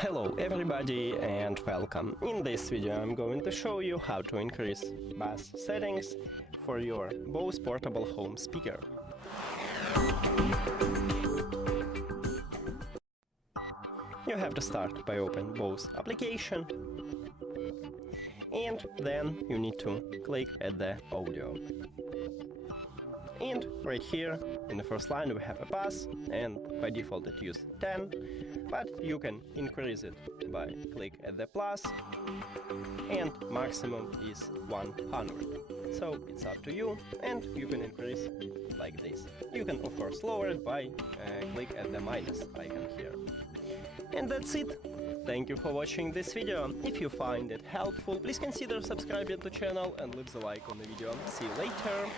Hello everybody and welcome. In this video I'm going to show you how to increase bass settings for your BOSE Portable Home Speaker. You have to start by opening BOSE application and then you need to click at the audio. And right here in the first line we have a bass, and by default it uses 10, but you can increase it by click at the plus, and maximum is 100. So it's up to you, and you can increase it like this. You can of course lower it by click at the minus icon here. And that's it. Thank you for watching this video. If you find it helpful, please consider subscribing to the channel and leave the like on the video. See you later.